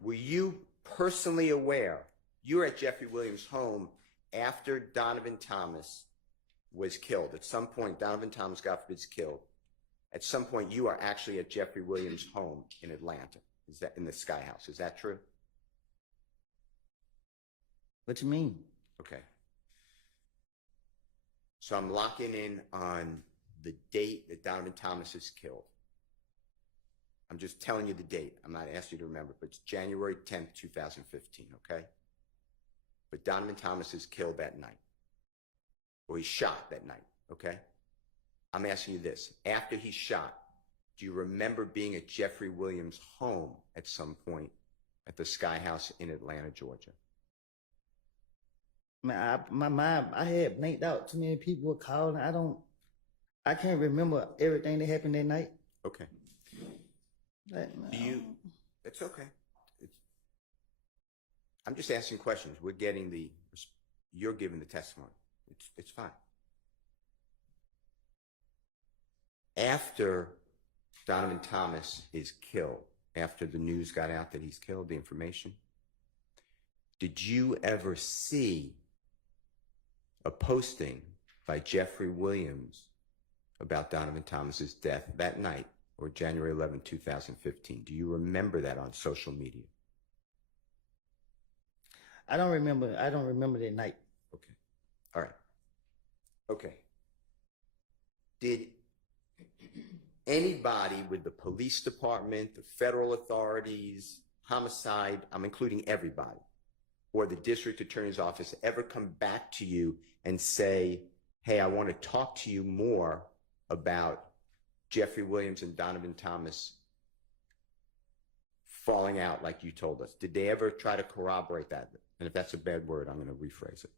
Were you personally aware, you were at Jeffery Williams' home after Donovan Thomas was killed. At some point, Donovan Thomas, God forbid, is killed. At some point, you are actually at Jeffery Williams' home in Atlanta. Is that in the Sky House? Is that true? What you mean? Okay. So I'm locking in on the date that Donovan Thomas is killed. I'm just telling you the date. I'm not asking you to remember, but it's January 10th, 2015, okay? But Donovan Thomas is killed that night, or he's shot that night, okay? I'm asking you this. After he's shot, do you remember being at Jeffery Williams' home at some point at the Sky House in Atlanta, Georgia? Man, my mind, I had blanked out. Too many people were calling. I can't remember everything that happened that night. Okay. It's okay. I'm just asking questions. You're giving the testimony. It's fine. After Donovan Thomas is killed, after the news got out that he's killed, the information, did you ever see a posting by Jeffery Williams about Donovan Thomas's death that night, or January 11, 2015? Do you remember that on social media? I don't remember that night. Okay. All right. Okay. Did anybody with the police department, the federal authorities, homicide, I'm including everybody, or the district attorney's office ever come back to you and say, hey, I want to talk to you more about Jeffery Williams and Donovan Thomas falling out like you told us? Did they ever try to corroborate that? And if that's a bad word, I'm going to rephrase it.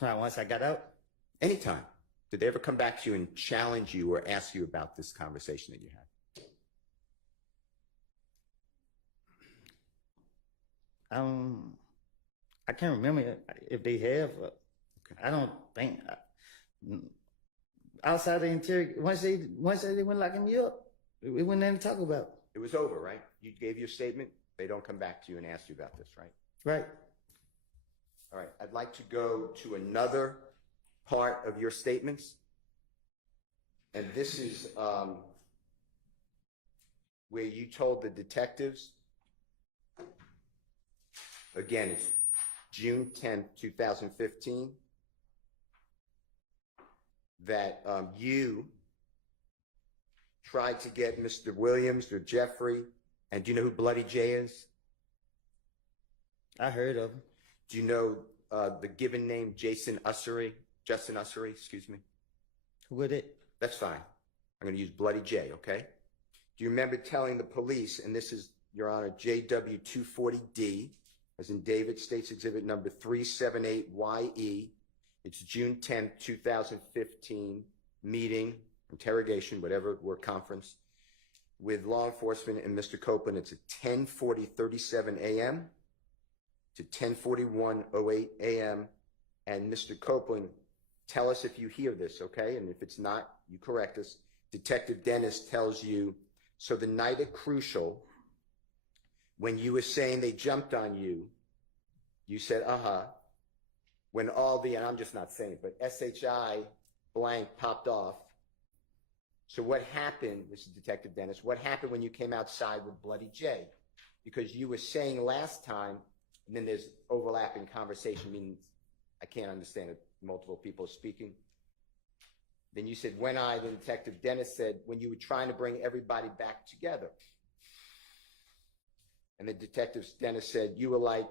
Once I got out? Anytime. Did they ever come back to you and challenge you or ask you about this conversation that you had? I can't remember if they have. Okay. I don't think. Outside the interior, once they went locking me up, it wasn't nothing to talk about. It was over, right? You gave your statement. They don't come back to you and ask you about this, right? Right. All right. I'd like to go to another part of your statements. And this is where you told the detectives, again, it's June 10th, 2015, that you tried to get Mr. Williams or Jeffery, and do you know who Bloody J is? I heard of him. Do you know the given name Justin Ussery, excuse me? Who would it? That's fine. I'm going to use Bloody J, okay? Do you remember telling the police, and this is, Your Honor, JW240D, as in David States Exhibit number 378YE, it's June 10th, 2015, meeting, interrogation, whatever, or conference, with law enforcement and Mr. Copeland. It's at 10:40:37 a.m. to 10:41:08 a.m. And Mr. Copeland, tell us if you hear this, okay? And if it's not, you correct us. Detective Dennis tells you, so the night at Crucial, when you were saying they jumped on you, you said, when all the, and I'm just not saying it, but SHI blank popped off. So what happened, this is Detective Dennis, what happened when you came outside with Bloody J? Because you were saying last time, and then there's overlapping conversation, meaning I can't understand it, multiple people speaking. Then you said, then Detective Dennis said, when you were trying to bring everybody back together. And the Detective Dennis said, you were like,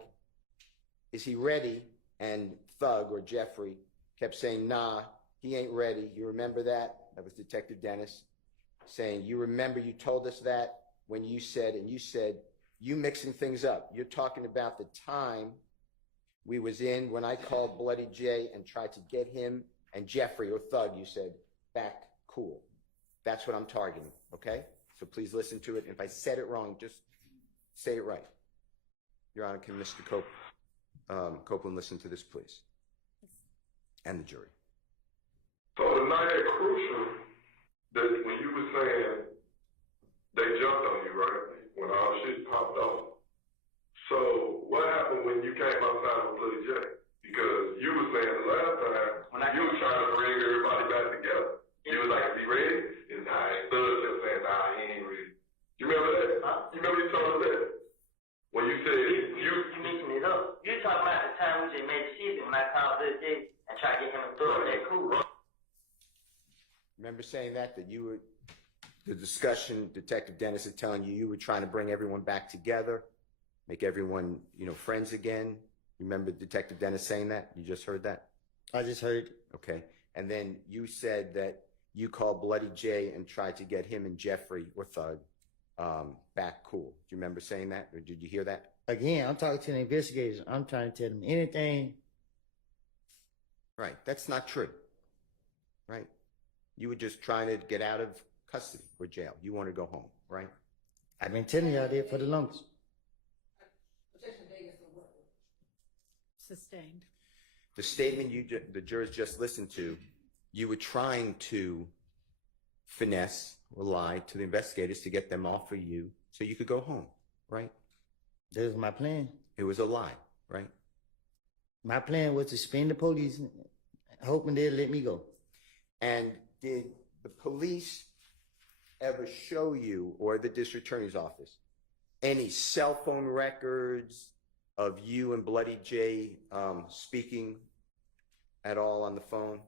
is he ready? And Thug, or Jeffrey, kept saying, nah, he ain't ready. You remember that? That was Detective Dennis saying, you remember you told us that when you said, and you said, you mixing things up. You're talking about the time we was in when I called Bloody J and tried to get him and Jeffrey, or Thug, you said, back cool. That's what I'm targeting, okay? So please listen to it. If I said it wrong, just say it right. Your Honor, can Mr. Copeland listen to this, please? And the jury. So the night at Crucial, that when you were saying they jumped on you, right? When all shit popped off. you were trying to bring everybody back together. You was like, "Be ready?" And I stood there saying, "Nah, he ain't ready." You remember that? You remember you told us that? When you said You mixing it up. You talking about the time we just made the shit when I called Lil J and tried to get him to throw that cool. Remember saying that you were, the discussion, Detective Dennis is telling you were trying to bring everyone back together, make everyone, friends again. Remember Detective Dennis saying that? You just heard that? I just heard. Okay. And then you said that you called Bloody J and tried to get him and Jeffrey or Thug back cool. Do you remember saying that? Or did you hear that? Again, I'm talking to the investigators. I'm trying to tell them anything. Right. That's not true. Right? You were just trying to get out of custody or jail. You want to go home, right? I've been telling y'all that for the longest. Sustained. The statement the jurors just listened to, you were trying to finesse or lie to the investigators to get them off of you so you could go home, right? That was my plan. It was a lie, right? My plan was to spin the police, hoping they'd let me go. And did the police ever show you, or the district attorney's office, any cell phone records of you and Bloody J speaking at all on the phone?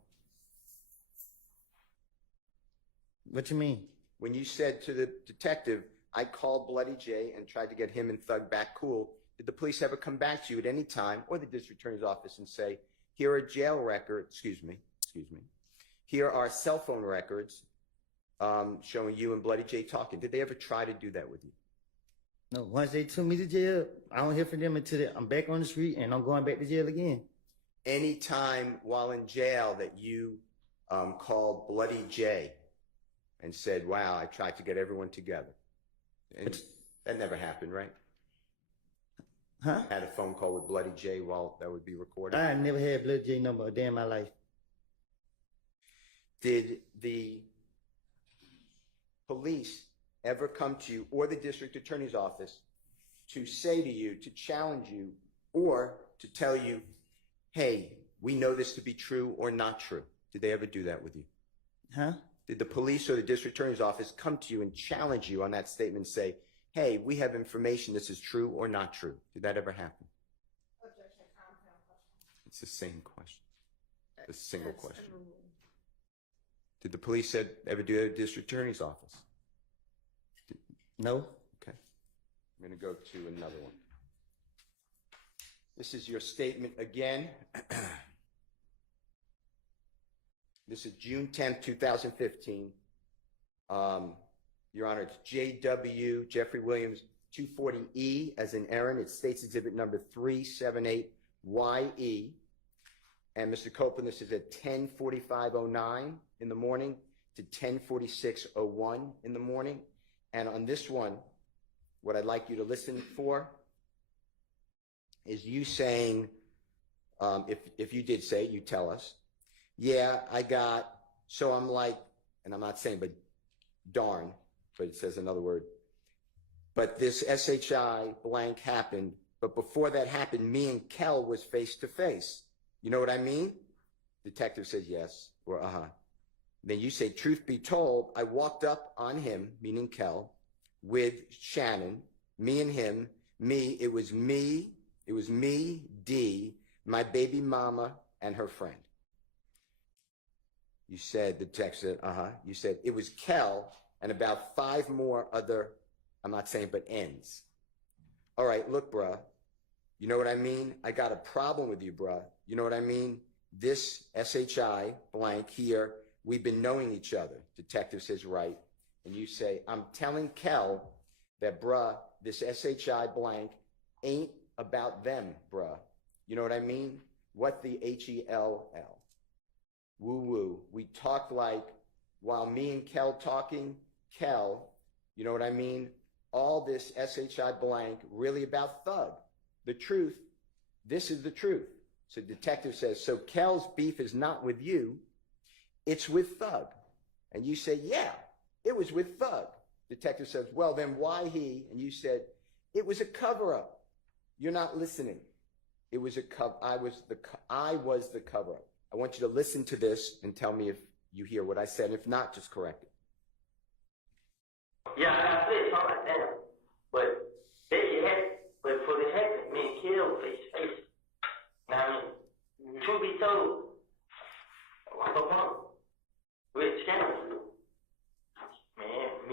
What you mean? When you said to the detective, I called Bloody J and tried to get him and Thug back cool, did the police ever come back to you at any time, or the district attorney's office, and say, here are jail records, excuse me, here are cell phone records showing you and Bloody J talking? Did they ever try to do that with you? No, once they took me to jail, I don't hear from them until I'm back on the street and I'm going back to jail again. Any time while in jail that you called Bloody J and said, wow, I tried to get everyone together. And that never happened, right? Huh? Had a phone call with Bloody J while that would be recorded. I never had Bloody J number a day in my life. Did the police ever come to you or the district attorney's office to say to you, to challenge you, or to tell you, hey, we know this to be true or not true? Did they ever do that with you? Huh? Did the police or the district attorney's office come to you and challenge you on that statement and say, hey, we have information, this is true or not true? Did that ever happen? It's the same question. The single question. Did the police ever do that at the district attorney's office? No. Okay. I'm going to go to another one. This is your statement again. This is June 10th, 2015. Your Honor, it's J.W. Jeffrey Williams, 240E, as in Aaron. It states exhibit number 378YE. And Mr. Copeland, this is at 10:45:09 in the morning to 10:46:01 in the morning. And on this one, what I'd like you to listen for is you saying, if you did say it, you tell us, yeah, so I'm like, and I'm not saying, but darn, but it says another word, but this SHI blank happened, but before that happened, me and Kel was face to face. You know what I mean? Detective says yes, or uh-huh. Then you say, truth be told, I walked up on him, meaning Kel, with Shannon, me and him, it was me, D, my baby mama, and her friend. You said, the text said, uh-huh. You said, it was Kel and about 5 more other, I'm not saying, but ends. All right, look, bruh, you know what I mean? I got a problem with you, bruh. You know what I mean? This SHI blank here, we've been knowing each other. Detective says, right. And you say, I'm telling Kel that, bruh, this SHI blank ain't about them, bruh. You know what I mean? What the HELL? Woo-woo. We talked like, while me and Kel talking, Kel, you know what I mean? All this SHI blank really about Thug. The truth, this is the truth. So detective says, so Kel's beef is not with you, it's with Thug. And you say, yeah, it was with Thug. Detective says, well, then why he? And you said, it was a cover-up. You're not listening. It was a I was the cover-up. I want you to listen to this and tell me if you hear what I said. If not, just correct it. Yeah, I said something like that. But they should have, but for the heck, me and kill face to face. Now, I mean, truth be told, I'm a mom. We're scandalous. Man, it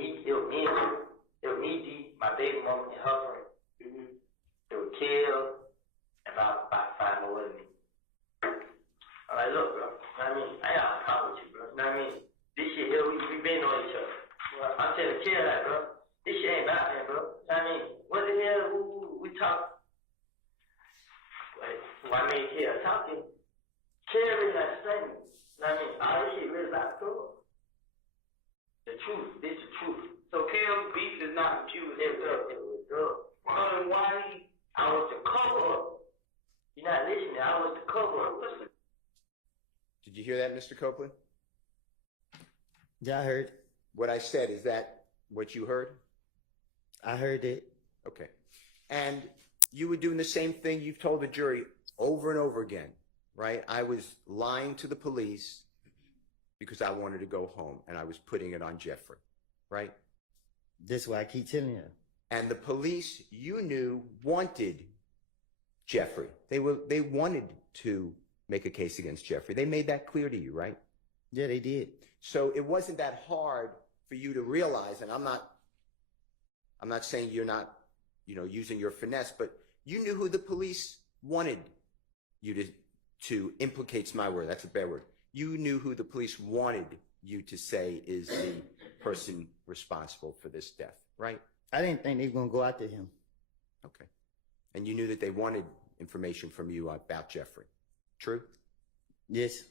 was me, D, my baby mama, and her friend. They were killed, and about 5 more with me. I'm like, look, bro, I mean, I got a problem with you, bro. I mean, this shit here, we been on each other. I'm telling the kid, like, bro, this shit ain't about me, bro. I mean, what the hell, we talk. Like, why me and kid are talking? Kid really not saying. I mean, all this shit really about girl. The truth, this is the truth. So Kale's beef is not with you, it was girl. So why? I was the cover up. You're not listening, I was the cover up. Listen. Did you hear that, Mr. Copeland? Yeah, I heard. What I said, is that what you heard? I heard it. Okay. And you were doing the same thing you've told the jury over and over again, right? I was lying to the police because I wanted to go home, and I was putting it on Jeffery, right? This is why I keep telling you. And the police, you knew, wanted Jeffery. They wanted to make a case against Jeffery. They made that clear to you, right? Yeah, they did. So it wasn't that hard for you to realize, and I'm not saying you're not, using your finesse, but you knew who the police wanted you to implicate's my word. That's a bad word. You knew who the police wanted you to say is the person responsible for this death, right? I didn't think they were going to go after him. Okay. And you knew that they wanted information from you about Jeffery. True? Yes.